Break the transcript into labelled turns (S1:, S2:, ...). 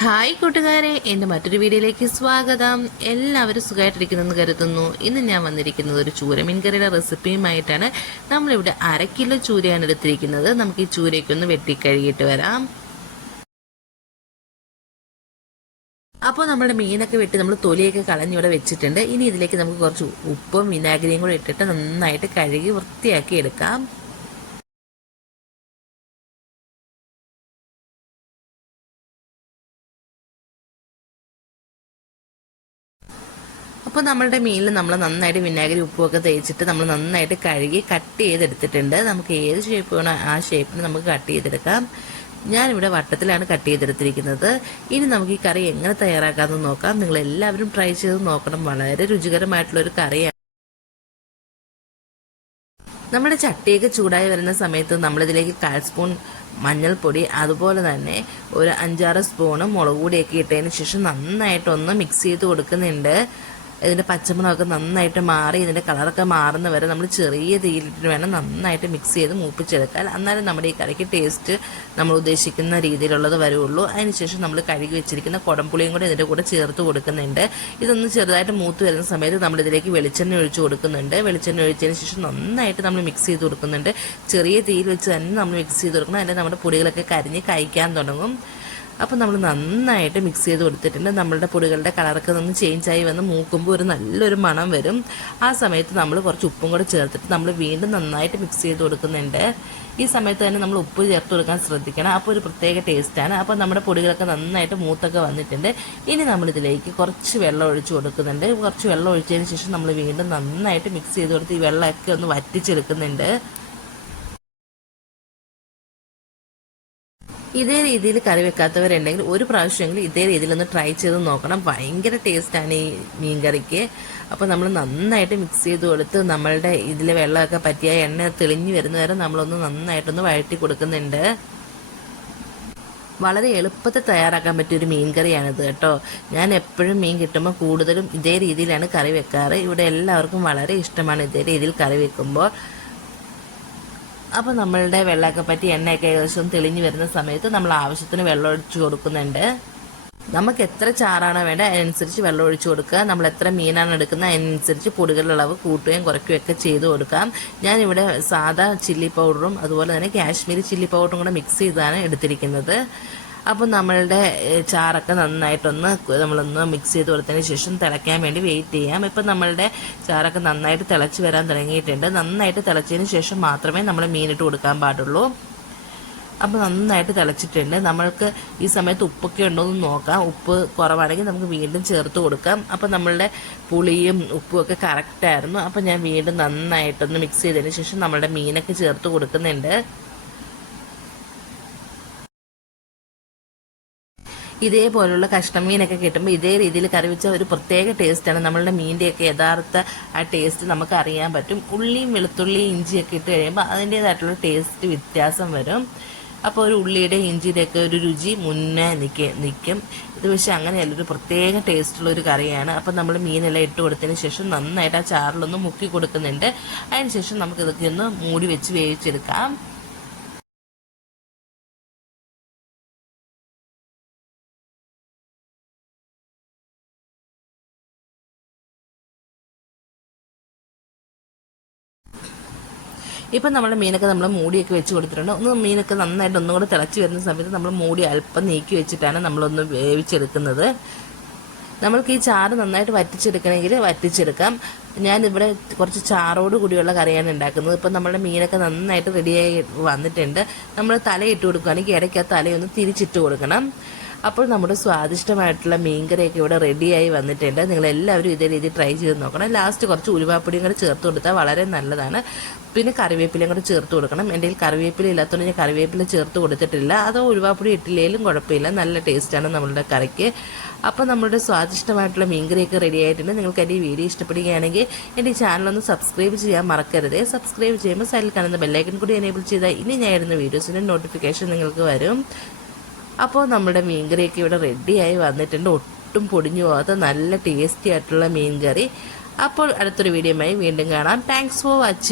S1: Hi കൂട്ടുകാരെ എന്റെ മറ്റൊരു വീഡിയോയിലേക്ക് സ്വാഗതം. എല്ലാവരും സുഖമായിട്ടിരിക്കുന്നെന്ന് കരുതുന്നു. ഇന്ന് ഞാൻ വന്നിരിക്കുന്നത് ഒരു ചൂരമീൻ കറിയുടെ റെസിപ്പിയുമായിട്ടാണ്. നമ്മളിവിടെ അര കിലോ ചൂരയാണ് എടുത്തിരിക്കുന്നത്. നമുക്ക് ഈ ചൂരയ്ക്കൊന്ന് വെട്ടിക്കഴുകിയിട്ട് വരാം. അപ്പോൾ നമ്മുടെ മീനൊക്കെ വെട്ടി നമ്മൾ തൊലിയൊക്കെ കളഞ്ഞിവിടെ വെച്ചിട്ടുണ്ട്. ഇനി ഇതിലേക്ക് നമുക്ക് കുറച്ച് ഉപ്പും വിനാഗിരിയും കൂടെ ഇട്ടിട്ട് നന്നായിട്ട് കഴുകി വൃത്തിയാക്കി എടുക്കാം. അപ്പോൾ നമ്മളുടെ മീനിൽ നമ്മൾ നന്നായിട്ട് വിനാഗിരി ഉപ്പുമൊക്കെ തേച്ചിട്ട് നമ്മൾ നന്നായിട്ട് കഴുകി കട്ട് ചെയ്തെടുത്തിട്ടുണ്ട്. നമുക്ക് ഏത് ഷേപ്പ് വേണോ ആ ഷേപ്പിന് നമുക്ക് കട്ട് ചെയ്തെടുക്കാം. ഞാനിവിടെ വട്ടത്തിലാണ് കട്ട് ചെയ്തെടുത്തിരിക്കുന്നത്. ഇനി നമുക്ക് ഈ കറി എങ്ങനെ തയ്യാറാക്കാമെന്ന് നോക്കാം. നിങ്ങൾ എല്ലാവരും ട്രൈ ചെയ്ത് നോക്കണം. വളരെ രുചികരമായിട്ടുള്ള ഒരു കറിയാണ് നമ്മുടെ ചട്ടിയൊക്കെ ചൂടായി വരുന്ന സമയത്ത് നമ്മളിതിലേക്ക് കാൽ സ്പൂൺ മഞ്ഞൾപ്പൊടി അതുപോലെ തന്നെ ഒരു അഞ്ചാറ് സ്പൂണ് മുളക് പൊടിയൊക്കെ ഇട്ടതിന് ശേഷം നന്നായിട്ടൊന്ന് മിക്സ് ചെയ്ത് കൊടുക്കുന്നുണ്ട്. ഇതിന്റെ പച്ചമുളകൊക്കെ നന്നായിട്ട് മാറി ഇതിന്റെ കളറൊക്കെ മാറുന്ന വരെ നമ്മൾ ചെറിയ തീയിലിട്ട് വേണം നന്നായിട്ട് മിക്സ് ചെയ്ത് മൂപ്പിച്ചെടുക്കാൻ. എന്നാലും നമ്മുടെ ഈ കറിക്ക് ടേസ്റ്റ് നമ്മൾ ഉദ്ദേശിക്കുന്ന രീതിയിലുള്ളത് വരുള്ളൂ അതിനുശേഷം നമ്മൾ കഴുകി വെച്ചിരിക്കുന്ന കുടംപുളിയും കൂടി ഇതിന്റെ കൂടെ ചേർത്ത് കൊടുക്കുന്നുണ്ട്. ഇതൊന്ന് ചെറുതായിട്ട് മൂത്ത് വരുന്ന സമയത്ത് നമ്മൾ ഇതിലേക്ക് വെളിച്ചെണ്ണ ഒഴിച്ച് കൊടുക്കുന്നുണ്ട്. വെളിച്ചെണ്ണ ഒഴിച്ചതിന് ശേഷം നന്നായിട്ട് നമ്മൾ മിക്സ് ചെയ്ത് കൊടുക്കുന്നുണ്ട്. ചെറിയ തീയിൽ വെച്ച് തന്നെ നമ്മൾ മിക്സ് ചെയ്ത് കൊടുക്കണം. അതിന്റെ നമ്മുടെ പൊടികളൊക്കെ കരിഞ്ഞ് കഴിക്കാൻ തുടങ്ങും. അപ്പോൾ നമ്മൾ നന്നായിട്ട് മിക്സ് ചെയ്ത് കൊടുത്തിട്ടുണ്ട്. നമ്മളുടെ പൊടികളുടെ കളറൊക്കെ നിന്ന് ചേഞ്ച് ആയി വന്ന് മൂക്കുമ്പോൾ ഒരു നല്ലൊരു മണം വരും. ആ സമയത്ത് നമ്മൾ കുറച്ച് ഉപ്പും കൂടെ ചേർത്തിട്ട് നമ്മൾ വീണ്ടും നന്നായിട്ട് മിക്സ് ചെയ്ത് കൊടുക്കുന്നുണ്ട്. ഈ സമയത്ത് തന്നെ നമ്മൾ ഉപ്പ് ചേർത്ത് കൊടുക്കാൻ ശ്രദ്ധിക്കണം. അപ്പോൾ ഒരു പ്രത്യേക ടേസ്റ്റാണ് അപ്പോൾ നമ്മുടെ പൊടികളൊക്കെ നന്നായിട്ട് മൂത്തൊക്കെ വന്നിട്ടുണ്ട്. ഇനി നമ്മളിതിലേക്ക് കുറച്ച് വെള്ളം ഒഴിച്ച് കൊടുക്കുന്നുണ്ട്. കുറച്ച് വെള്ളം ഒഴിച്ചതിന് ശേഷം നമ്മൾ വീണ്ടും നന്നായിട്ട് മിക്സ് ചെയ്ത് കൊടുത്ത് ഈ വെള്ളമൊക്കെ ഒന്ന് വറ്റിച്ചെടുക്കുന്നുണ്ട്. ഇതേ രീതിയിൽ കറി വെക്കാത്തവരുണ്ടെങ്കിൽ ഒരു പ്രാവശ്യമെങ്കിലും ഇതേ രീതിയിൽ ഒന്ന് ട്രൈ ചെയ്ത് നോക്കണം. ഭയങ്കര ടേസ്റ്റാണ് ഈ മീൻ കറിക്ക് അപ്പോൾ നമ്മൾ നന്നായിട്ട് മിക്സ് ചെയ്ത് കൊടുത്ത് നമ്മളുടെ ഇതിൽ വെള്ളമൊക്കെ പറ്റിയ എണ്ണ തെളിഞ്ഞു വരുന്ന വരെ നമ്മളൊന്ന് നന്നായിട്ടൊന്ന് വഴറ്റി കൊടുക്കുന്നുണ്ട്. വളരെ എളുപ്പത്തിൽ തയ്യാറാക്കാൻ പറ്റിയ ഒരു മീൻ കറിയാണിത് കേട്ടോ. ഞാൻ എപ്പോഴും മീൻ കിട്ടുമ്പോൾ കൂടുതലും ഇതേ രീതിയിലാണ് കറി വെക്കാറ്. ഇവിടെ എല്ലാവർക്കും വളരെ ഇഷ്ടമാണ് ഇതേ രീതിയിൽ കറി വെക്കുമ്പോൾ. അപ്പോൾ നമ്മളുടെ വെള്ളമൊക്കെ പറ്റി എണ്ണയൊക്കെ ഏകദേശം തെളിഞ്ഞു വരുന്ന സമയത്ത് നമ്മൾ ആവശ്യത്തിന് വെള്ളം ഒഴിച്ചു കൊടുക്കുന്നുണ്ട്. നമുക്ക് എത്ര ചാറാണോ വേണ്ടത് അതിനനുസരിച്ച് വെള്ളം ഒഴിച്ചു കൊടുക്കുക. നമ്മൾ എത്ര മീനാണ് എടുക്കുന്നത് അതിനനുസരിച്ച് പൊടികളുടെ അളവ് കൂട്ടുകയും കുറയ്ക്കുകയൊക്കെ ചെയ്ത് കൊടുക്കാം. ഞാനിവിടെ സാധാ ചില്ലി പൗഡറും അതുപോലെ തന്നെ കാശ്മീരി ചില്ലി പൗഡറും കൂടെ മിക്സ് ചെയ്താണ് എടുത്തിരിക്കുന്നത്. അപ്പോൾ നമ്മളുടെ ചാറൊക്കെ നന്നായിട്ടൊന്ന് നമ്മളൊന്ന് മിക്സ് ചെയ്ത് കൊടുത്തതിന് ശേഷം തിളയ്ക്കാൻ വേണ്ടി വെയിറ്റ് ചെയ്യാം. ഇപ്പം നമ്മളുടെ ചാറൊക്കെ നന്നായിട്ട് തിളച്ച് വരാൻ തുടങ്ങിയിട്ടുണ്ട്. നന്നായിട്ട് തിളച്ചതിന് ശേഷം മാത്രമേ നമ്മൾ മീനിട്ട് കൊടുക്കാൻ പാടുള്ളൂ. അപ്പോൾ നന്നായിട്ട് തിളച്ചിട്ടുണ്ട്. നമ്മൾക്ക് ഈ സമയത്ത് ഉപ്പൊക്കെ ഉണ്ടോ എന്ന് നോക്കാം. ഉപ്പ് കുറവാണെങ്കിൽ നമുക്ക് വീണ്ടും ചേർത്ത് കൊടുക്കാം. അപ്പോൾ നമ്മളുടെ പുളിയും ഉപ്പും ഒക്കെ കറക്റ്റായിരുന്നു അപ്പോൾ ഞാൻ വീണ്ടും നന്നായിട്ടൊന്ന് മിക്സ് ചെയ്തതിന് ശേഷം നമ്മളുടെ മീനൊക്കെ ചേർത്ത് കൊടുക്കുന്നുണ്ട്. ഇതേപോലുള്ള കഷ്ണമീനൊക്കെ കിട്ടുമ്പോൾ ഇതേ രീതിയിൽ കറി വെച്ച ഒരു പ്രത്യേക ടേസ്റ്റാണ് നമ്മളുടെ മീന്റെയൊക്കെ യഥാർത്ഥ ആ ടേസ്റ്റ് നമുക്ക് അറിയാൻ പറ്റും. ഉള്ളിയും വെളുത്തുള്ളിയും ഇഞ്ചിയൊക്കെ ഇട്ട് കഴിയുമ്പോൾ അതിന്റേതായിട്ടുള്ള ടേസ്റ്റ് വ്യത്യാസം വരും. അപ്പോൾ ഒരു ഉള്ളിയുടെ ഇഞ്ചിയുടെയൊക്കെ ഒരു രുചി മുന്നേ നിൽക്ക നിൽക്കും ഇത് പക്ഷേ അങ്ങനെയല്ല ഒരു പ്രത്യേക ടേസ്റ്റുള്ള ഒരു കറിയാണ്. അപ്പോൾ നമ്മൾ മീനെല്ലാം ഇട്ട് കൊടുത്തതിന് ശേഷം നന്നായിട്ട് ആ ചാറിലൊന്ന് മുക്കി കൊടുക്കുന്നുണ്ട്. അതിന് ശേഷം നമുക്കിതൊക്കെ ഒന്ന് മൂടി വെച്ച് വേവിച്ചെടുക്കാം. ഇപ്പം നമ്മൾ മീനൊക്കെ നമ്മൾ മൂടിയൊക്കെ വെച്ച് കൊടുത്തിട്ടുണ്ട്. ഒന്ന് മീനൊക്കെ നന്നായിട്ട് ഒന്നും കൂടെ തിളച്ച് വരുന്ന സമയത്ത് നമ്മൾ മൂടി അല്പം നീക്കി വെച്ചിട്ടാണ് നമ്മളൊന്ന് വേവിച്ചെടുക്കുന്നത്. നമ്മൾക്ക് ഈ ചാറ് നന്നായിട്ട് വറ്റിച്ചെടുക്കണമെങ്കിൽ വറ്റിച്ചെടുക്കാം. ഞാനിവിടെ കുറച്ച് ചാറോട് കൂടിയുള്ള കറിയാണ് ഉണ്ടാക്കുന്നത്. ഇപ്പം നമ്മുടെ മീനൊക്കെ നന്നായിട്ട് റെഡിയായി വന്നിട്ടുണ്ട്. നമ്മൾ തലയിട്ട് കൊടുക്കുകയാണെങ്കിൽ ഇടയ്ക്ക് ആ തലയൊന്ന് തിരിച്ചിട്ട് കൊടുക്കണം. അപ്പോൾ നമ്മുടെ സ്വാദിഷ്ടമായിട്ടുള്ള മീൻകറിയൊക്കെ ഇവിടെ റെഡിയായി വന്നിട്ടുണ്ട്. നിങ്ങൾ എല്ലാവരും ഇതേ രീതിയിൽ ട്രൈ ചെയ്ത് നോക്കണം. ലാസ്റ്റ് കുറച്ച് ഉലുവാപ്പൊടിയും കൂടെ ചേർത്ത് കൊടുത്താൽ വളരെ നല്ലതാണ്. പിന്നെ കറിവേപ്പിലയും കൂടെ ചേർത്ത് കൊടുക്കണം. എന്റെ കയ്യിൽ കറിവേപ്പില ഇല്ലാത്തതുകൊണ്ട് ഞാൻ കറിവേപ്പില ചേർത്ത് കൊടുത്തിട്ടില്ല. അതോ ഉലുവാപ്പൊടി ഇട്ടില്ലെങ്കിലും കുഴപ്പമില്ല. നല്ല ടേസ്റ്റാണ് നമ്മളുടെ കറിക്ക്. അപ്പോൾ നമ്മുടെ സ്വാദിഷ്ടമായിട്ടുള്ള മീൻകറിയൊക്കെ റെഡി ആയിട്ടുണ്ട്. നിങ്ങൾക്ക് എന്റെ ഈ വീഡിയോ ഇഷ്ടപ്പെടുകയാണെങ്കിൽ എന്റെ ഈ ചാനലൊന്ന് സബ്സ്ക്രൈബ് ചെയ്യാൻ മറക്കരുത്. സബ്സ്ക്രൈബ് ചെയ്യുമ്പോൾ സൈഡിൽ കാണുന്ന ബെല്ലൈക്കൻ കൂടി എനേബിൾ ചെയ്താൽ ഇനി ഞാൻ ഇടുന്ന വീഡിയോസിന്റെ നോട്ടിഫിക്കേഷൻ നിങ്ങൾക്ക് വരും. അപ്പോൾ നമ്മുടെ മീൻകറിയൊക്കെ ഇവിടെ റെഡിയായി വന്നിട്ടുണ്ട്. ഒട്ടും പൊടിഞ്ഞു പോകാത്ത നല്ല ടേസ്റ്റി ആയിട്ടുള്ള മീൻകറി. അപ്പോൾ അടുത്തൊരു വീഡിയോയുമായി വീണ്ടും കാണാം. Thanks for watching